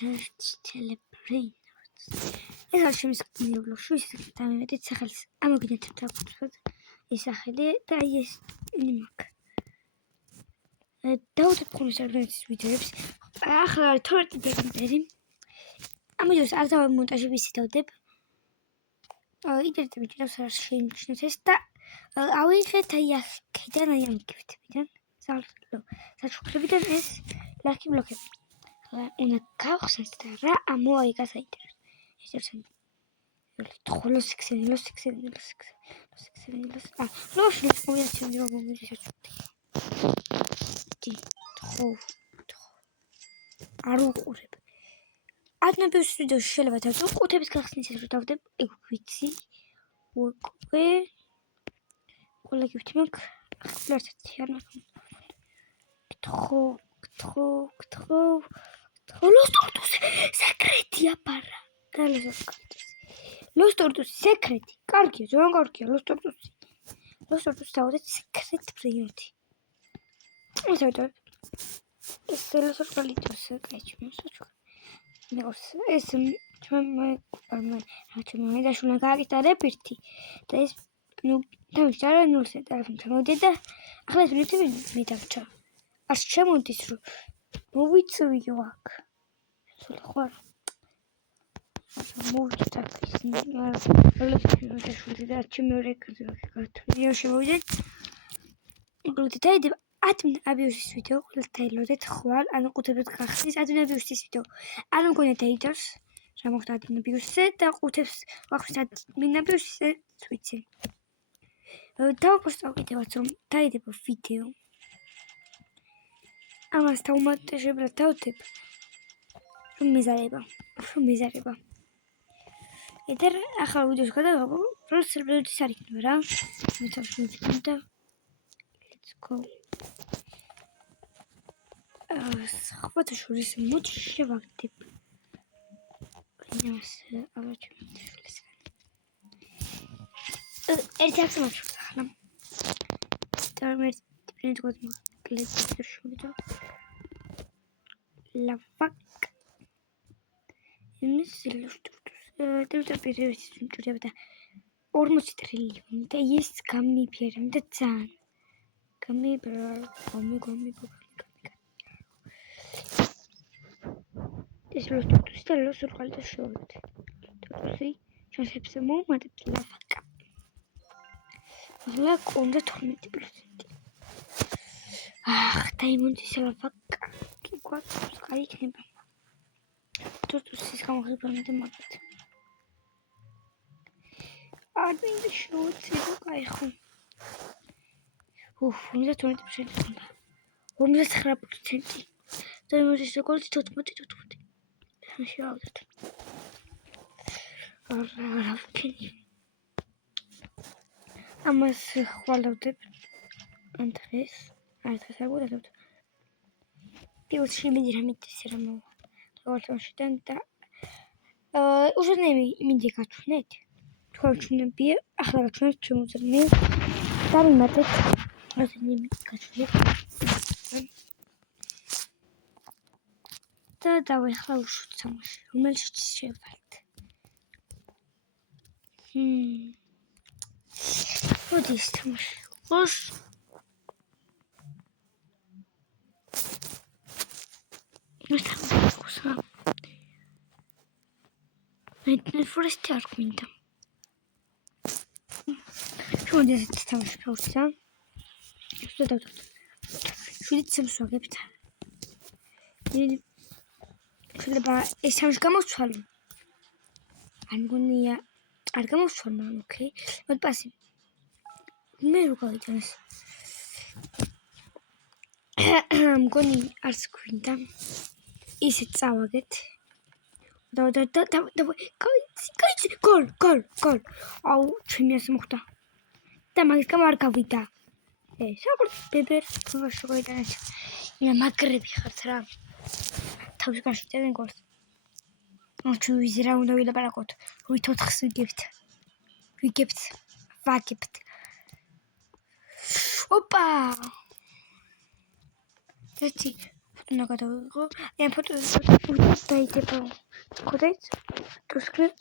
celebrate. ეს არის შემისგნელო შვიდის დამემეტეთ სახელს. ამოგინეთ თქვენ ეს სახელი და ეს იმაკ. დავუძებ ხოლმე სერვერების ვიდეოებს. ახლა არის 12 დეკემბერი. ამიტომ არ დავამონტაჟებ ისე დავდებ. იდეა მიჭირავს არ შეიმჩნევთ ეს და ავიღეთ აი აქედან აი ამ გიფტებიდან. საჩუქრებიდან ეს ლაკი ბლოკები. უნდა გავხსენთ და რა ამოაიგა საინტერესო. ეს არის ხოლოს ექსენელოს ლოშლის კომბინაციონი რომელიც შეჭუქდი. არ უყურებ. ადნების ვიდეოში შეიძლება დავდო ყუთების გახსნის რო დავდებ ეგ ვიცი. უკვე ყველა გიფტი მაქვს. ახლა ერთერთი არ მაქვს. ლოსტორტუს სეკრეტია პარა. და ლოსტორტუს სეკრეტი. კარგია, ძალიან კარგია ლოსტორტუსი. ლოსტორტუსი დავდეთ სეკრეტ პრიორიტი. ეს ავიდებ. ეს ლოსტორტუს სეკრეტი მოსაჩუქ. ეს ჩვენ დაშუნა გააკეთა რეპირტი და ეს თავის არა 0-ზე ტელეფონთან მოვიდე და ახლა ეს რითი მიდარჩა. არც შემოდის რომ მოვიწვიო აქ. სულ ხარ. მოვიწვა ის როლექსი და ჩემი კარტვიო შემოვიდე. გულით დაიდებ admin abuse-ის ვიდეო ყველთა ელოდეთ ხვალ ანუ ყუთებს გახსნის admin abuse-ის ვიდეო. არ მგონია დაიდოს რა მოხდა admin abuse-ზე და ყუთებს ვახსნის admin abuse-ზე ვიცი. დავაპოსტავ კიდევაც რომ დაიდება ვიდეო. ამას თავმონტაჟებლად დავდებ. რომ მეზარება. ედერ ახალ ვიდეოს გადავიღო, რომ სერვერების არ იქნება რა. მეცავშე და let's go. სხვათა შორის მოდი შევაგდებ. ეს ავაჭმეშვილის. ერთი აქ მომშურდა ახლა. თორმეტ პრინტკოდ მოკლედ შევიდა. ლავაკ. იმის ლოსტურტუს. დევტაპირების სიმჭირება და 40 ტრილიონი და ის გამიფერმდა ძალიან. ეს ლოსტურტუს და ლოსურყალდა შევიდა. ლოსტურტუსი ჩანსებს მომატეთ ლავაკ. ახლა კონდა 12%. დაიმონდის ლავაკ. კი გვაქვს კაი იქნება. ლოსტურტუსის გამოხიბლამდე და მაგათ. ადმინი შევწიო კაი ხო. 50% ხონდა. 59%. დაიმონდის როგორც 14. შევავდეთ. არა ვქენი. ამას ხვალავდებ ან დღეს არ გასაგულებ. პიუს შემინდი რა მიდის რა მოვა. თორემ და უშენები მინდი გაჩვენეთ. თქვენ ჩვენებია ახლა გაჩვენეთ შემოძრნე. დავიმატეთ ასენი გაჩვენეთ. და დავეხლა უშუთ სამაში, რომელშიც შევართ. მოდი ის თამაში. უშ მე ფორესტი არ გვინდა. შევედი ეს თამაში გავხსნა. ისე დავდოთ. შვიდიც შემსვაგებთ. შეიძლება ეს თამაში გამოვცვალო. არ მგონია არ გამოვცვალ მაგრამ ოკეი. მოდი პასი. მე რო გავიტანეს. მგონი არც გვინდა. ისე წავაგეთ. და გოლ. აუ, ჩემი ასე მოხდა. და მაგის გამო არ გავიდა. საერთოდ ბებერ ფულაში გავიტანეს. მე მაგრები ხართ რა. თავის გაშიტებენ გოლს. ჩვენ ვიზი რა უნდა ვილაპარაკოთ. რით 4-ს ვაგებთ. ოპა! ერთი უნდა გადავიღო. ამ ფოტოზე დაიდება. ხოდეთ? თუსკნეთ.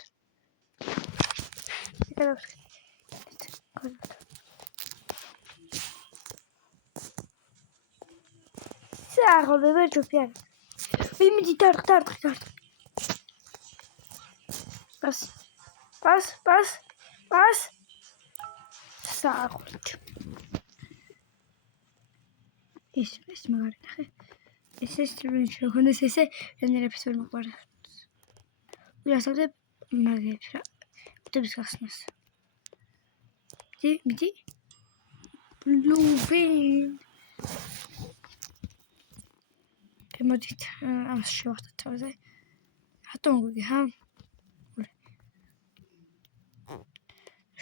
საღოლე ვერ ჯობი არ. მიდი დარტყი. პას. საღოლე. ეს მაგარი ნახე. ესე სტრუინჩი როგორ ესე რენერებს ვერ მოყარა. ვიასავდებ მაგებს რა. ფოტოების გახსნას. მიდი. ბლუვინ. მოდით ამას შევახტოთ თავზე. რატომ გიგე ჰა?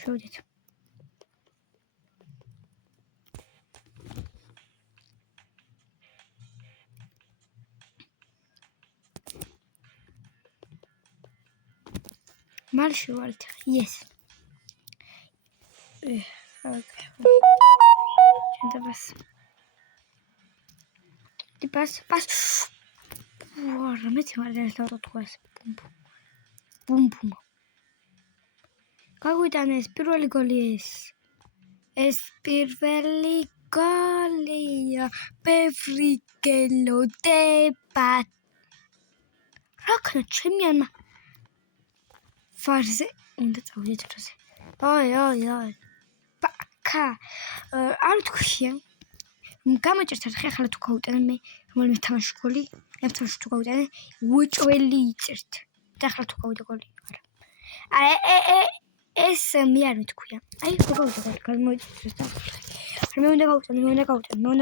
შევიდეთ. მალში ვართ. Yes. ჩენდაბას. ტიპას. ვარა მე თემარდენს დავთხოვეს. ბუმ. გაგვიტანა ეს პირველი გოლი ეს პირველი გოლია ბევრი გელოდება რაკნა ჩემი ამა ფარზე უნდა წავიდეთ როზე აი ბაკა არ თქვია გამოჭერთ ხე ახლა თუ გავუტანე მე რომელიმე თამაში გოლი ამ თამაში თუ გავუტანე უჭველი იწერთ და ახლა თუ გავიდა გოლი არა ეს მე არ მეთქვია. აი, როგორ გამოვიდეს და. მე უნდა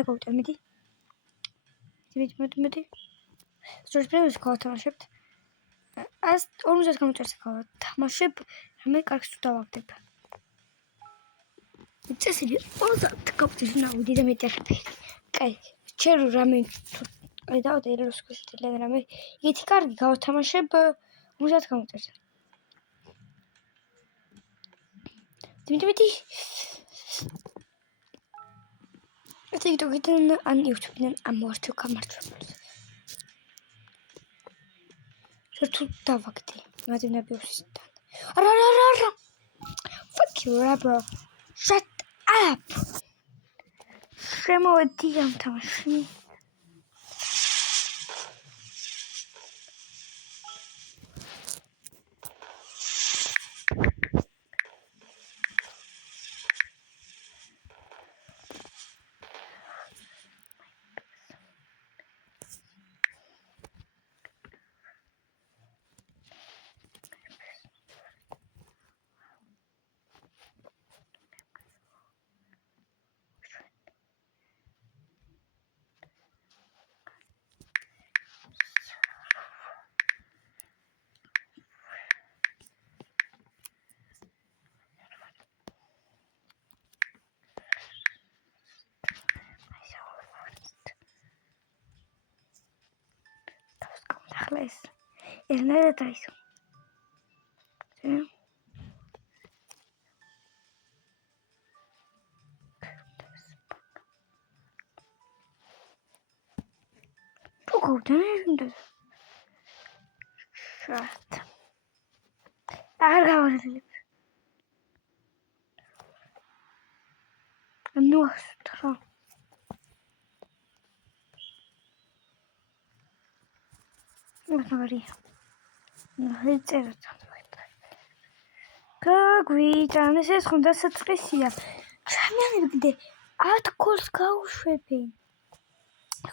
გავუტანე, მიდი. სწორედ გავთამაშებთ. 150 გამოწერს გავთამაშებ, რამე კარგს თუ დავაგდებ. წესები 30 გავწევ ნავიდი და მეტეხები. კაი, ჩერ რამე აი დავდე ეროსკოს ტელენ რამე. იგივე კარგი გავთამაშებ 50 გამოწერს. Дмитрий. Это кто где-то на YouTube а может камеру. Что тут давакти? Надо набьёшься. Ара. Fuck you, bro. Shut up. Шемодиям там шни. Es nada de eso. ¿Sí? Poco de Shut. Larga ahora el nuestro. No varía. No es გაგვიტან ეს ხონდა საწყისია. ჩამიანებდე 10 გოლს გავუშვები.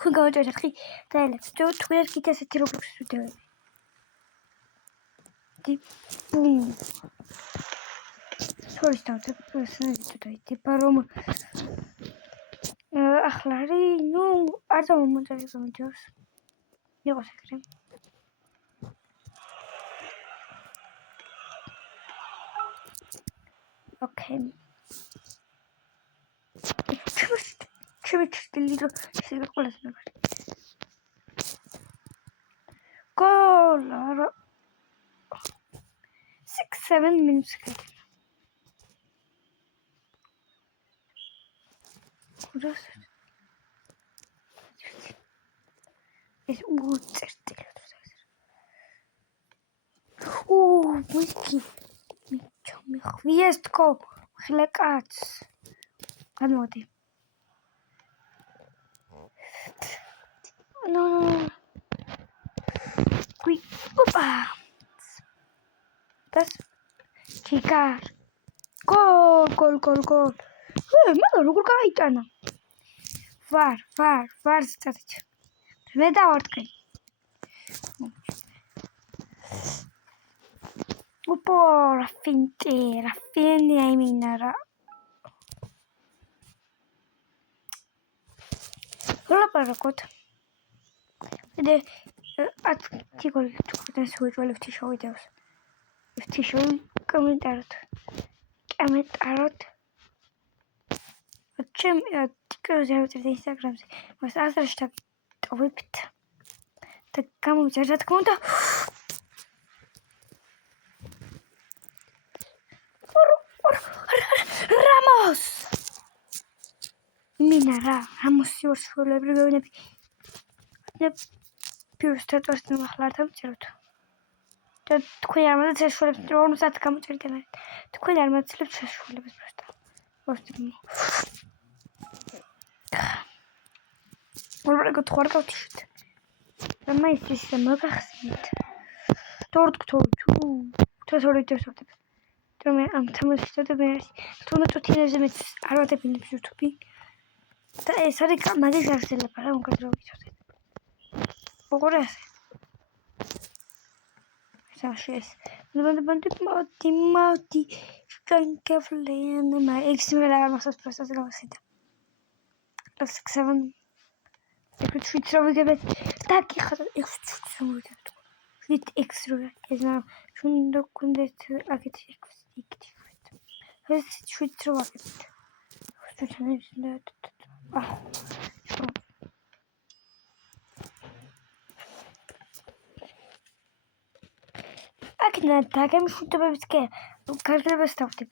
ხო გავაჭერეთ ხი დაელებს. თუ გითხრით ესეთი Roblox-ის ვიდეოები. ბუმ. სოლის დავწერ პერსონაჟი დაიდება რომ ახლა ნუ არ დამომოწევს გამიჯობს. იყო საკრე. Okay. Чуть лидер себе колеса. Color 6-7 minutes. ეს უწერტილი ვისკი მე ხვიეს თქო ხილე კაც გამოდი no qui opa das chicar gol მე როგორ გაიტანა ვარ სტატიჩ მე დავარტყი Opo, raffini ai minara. Hola parakot. De at tikol tuktan sujo lefti show videos. Lefti show komentarot. Чем tikol zavt Instagram-ზე. მას აზრში დავტოვებთ. და გამოვიდა რა თქმა უნდა. Ramos! Minara, Ramos yours for everyone. Pure status in Mahlatam Chirut. The Quayarma says for the own that come to the Quayarma slips for the first. What I got to work out shit. The my sister Mugachsmith. Tord to sorry to sort of. I'm Thomas to the bears. To teenage limits. I wrote up in the YouTube. Sorry, my dear, still a param control. What is so she is. Timothy, carefully, and my ex-miller must have processed it. 6-7. Secret street throw give it. Taki had with extra is now. Shouldn't look on the architect. Should throw it. I can attack him, shoot the baby scare. Can't ever stop it.